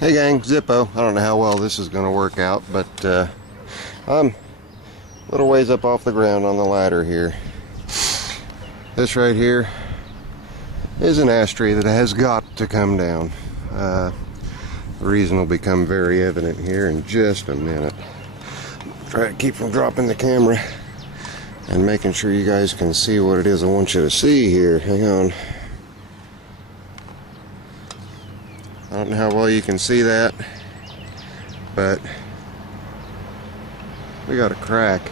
Hey gang, Zippo. I don't know how well this is going to work out, but I'm a little ways up off the ground on the ladder here. This right here is an ash tree that has got to come down. The reason will become very evident here in just a minute. Try to keep from dropping the camera and making sure you guys can see what it is I want you to see here. Hang on. I don't know how well you can see that, but we got a crack.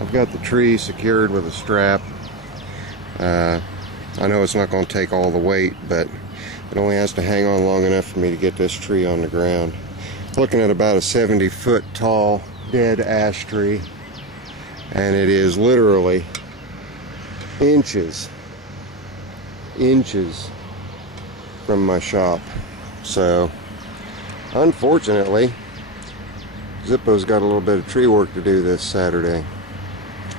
I've got the tree secured with a strap. I know it's not going to take all the weight, but it only has to hang on long enough for me to get this tree on the ground. Looking at about a 70-foot tall dead ash tree, and it is literally inches from my shop. So unfortunately, Zippo's got a little bit of tree work to do this Saturday.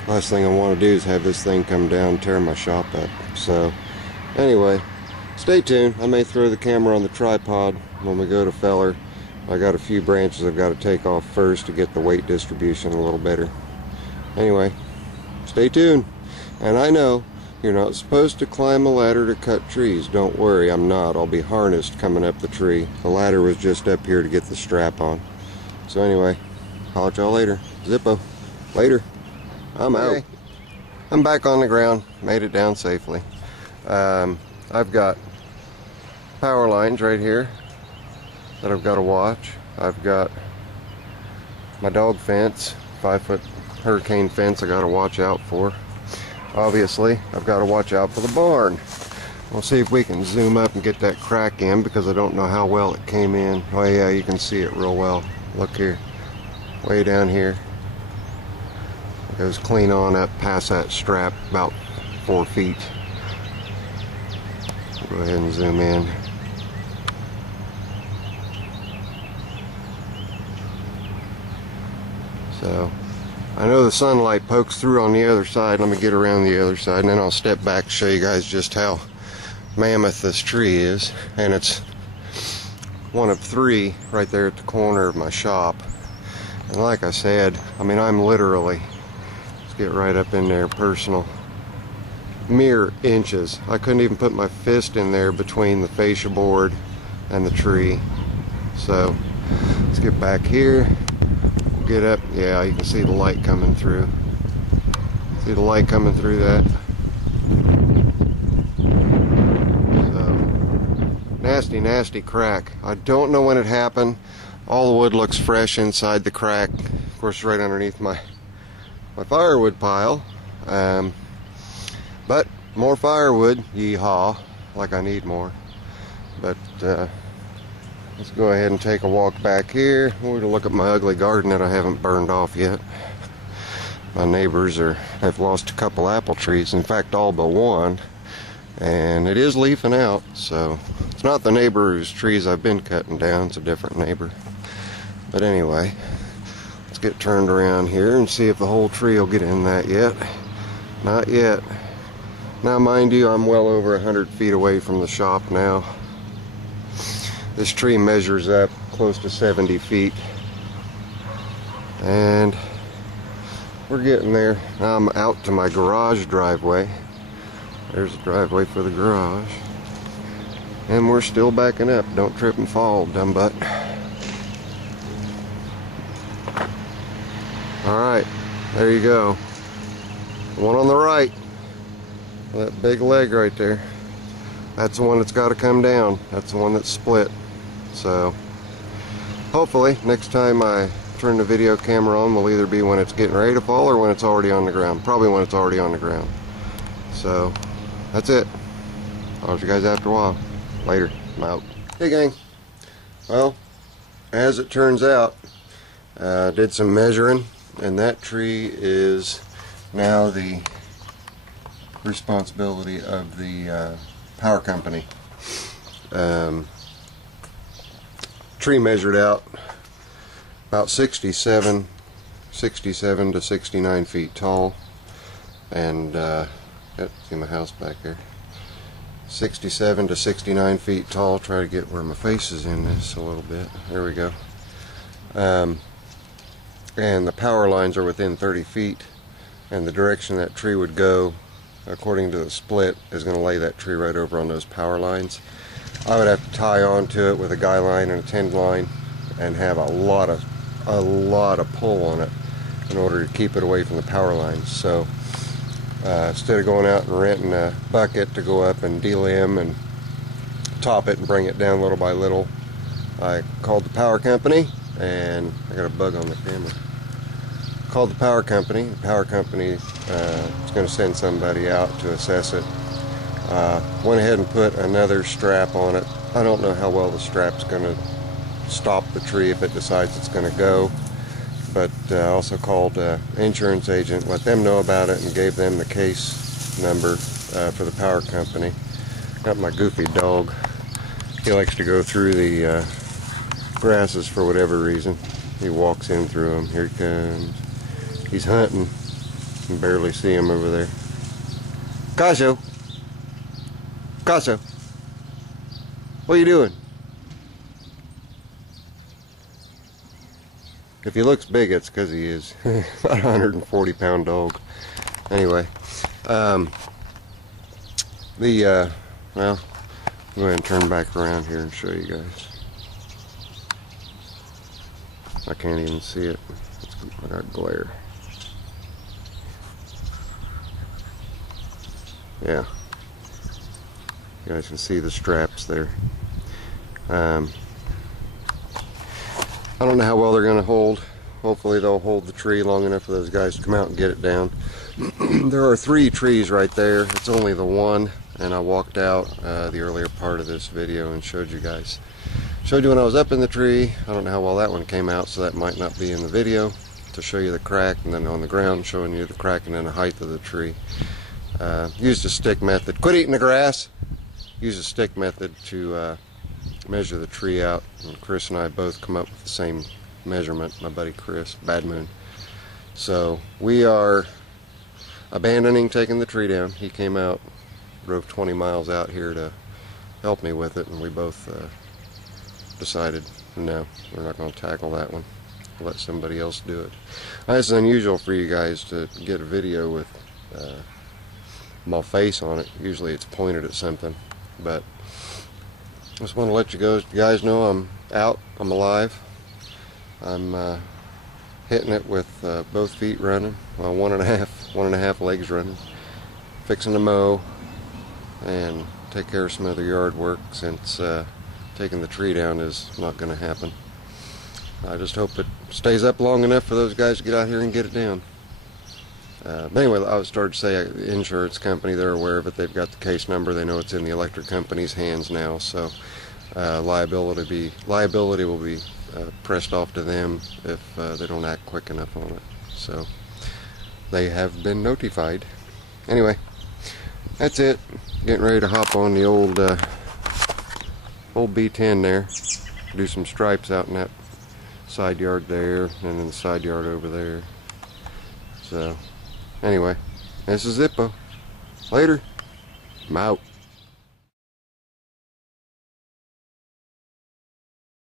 Last thing I want to do is have this thing come down and tear my shop up. So anyway, stay tuned. I may throw the camera on the tripod when we go to feller. I got a few branches I've got to take off first to get the weight distribution a little better. Anyway, stay tuned. And I know you're not supposed to climb a ladder to cut trees. Don't worry, I'm not. I'll be harnessed coming up the tree. The ladder was just up here to get the strap on. So anyway, holler at y'all later. Zippo. Later. I'm out. I'm back on the ground. Made it down safely. I've got power lines right here that I've got to watch. I've got my dog fence, 5-foot hurricane fence I got to watch out for. Obviously, I've got to watch out for the barn. We'll see if we can zoom up and get that crack in, because I don't know how well it came in. Oh yeah, you can see it real well. Look here, way down here. It goes clean on up past that strap, about 4 feet. Go ahead and zoom in. So I know the sunlight pokes through on the other side. Let me get around the other side, and then I'll step back and show you guys just how mammoth this tree is. And it's one of 3 right there at the corner of my shop. And like I said, I mean, I'm literally, let's get right up in there, personal, mere inches. I couldn't even put my fist in there between the fascia board and the tree. So let's get back here. Get up. Yeah, you can see the light coming through. See the light coming through that. So nasty crack. I don't know when it happened. All the wood looks fresh inside the crack. Of course, right underneath my firewood pile. But more firewood. Yeehaw! Like I need more. But let's go ahead and take a walk back here. We're going to look at my ugly garden that I haven't burned off yet. My neighbors have lost a couple apple trees, in fact all but one, and it is leafing out. So it's not the neighbor whose trees I've been cutting down, it's a different neighbor. But anyway, let's get turned around here and see if the whole tree will get in that yet. Not yet. Now mind you, I'm well over 100 feet away from the shop now. This tree measures up close to 70 feet, and we're getting there. Now I'm out to my garage driveway. There's the driveway for the garage, and we're still backing up. Don't trip and fall, dumb butt. Alright, there you go. The one on the right, that big leg right there, that's the one that's got to come down. That's the one that's split. So hopefully next time I turn the video camera on will either be when it's getting ready to fall or when it's already on the ground. Probably when it's already on the ground. So that's it. I'll see you guys after a while. Later. I'm out. Hey gang. Well, as it turns out, I did some measuring, and that tree is now the responsibility of the power company. Tree measured out about 67 to 69 feet tall, and see my house back there. 67 to 69 feet tall. Try to get where my face is in this a little bit. There we go. And the power lines are within 30 feet, and the direction that tree would go according to the split is going to lay that tree right over on those power lines. I would have to tie onto it with a guy line and a 10 line and have a lot of pull on it in order to keep it away from the power lines. So instead of going out and renting a bucket to go up and delimb and top it and bring it down little by little, I called the power company, and I got a bug on the camera. Called the power company. The power company is going to send somebody out to assess it. Went ahead and put another strap on it. I don't know how well the strap's going to stop the tree if it decides it's going to go, but also called insurance agent, let them know about it, and gave them the case number for the power company. Got my goofy dog. He likes to go through the grasses for whatever reason. He walks in through them. Here he comes. He's hunting. You can barely see him over there. Casso! Casso! What are you doing? If he looks big, it's because he is. About a 140-pound dog. Anyway, well, go ahead and turn back around here and show you guys. I can't even see it. I got glare. Yeah. You guys can see the straps there. I don't know how well they're going to hold. Hopefully they'll hold the tree long enough for those guys to come out and get it down. There are 3 trees right there. It's only the one, and I walked out the earlier part of this video and showed you guys. Showed you when I was up in the tree. I don't know how well that one came out, so that might not be in the video, to show you the crack, and then on the ground showing you the crack and then the height of the tree. Used a stick method. Quit eating the grass! Used a stick method to measure the tree out, and Chris and I both come up with the same measurement. My buddy Chris, Bad Moon. So we are abandoning taking the tree down. He came out, drove 20 miles out here to help me with it, and we both decided, no, we're not going to tackle that one. We'll let somebody else do it. It's unusual for you guys to get a video with my face on it. Usually it's pointed at something, but I just want to let you guys know I'm out, I'm alive. I'm hitting it with both feet running, well, one and a half legs running, fixing to mow and take care of some other yard work, since taking the tree down is not going to happen. I just hope it stays up long enough for those guys to get out here and get it down. But anyway, I started to say the insurance company, they're aware of it. They've got the case number. They know it's in the electric company's hands now. So liability will be pressed off to them if they don't act quick enough on it. So they have been notified. Anyway, that's it. Getting ready to hop on the old B10 there. Do some stripes out in that side yard there, and in the side yard over there. So anyway, this is Zippo. Later. I'm out.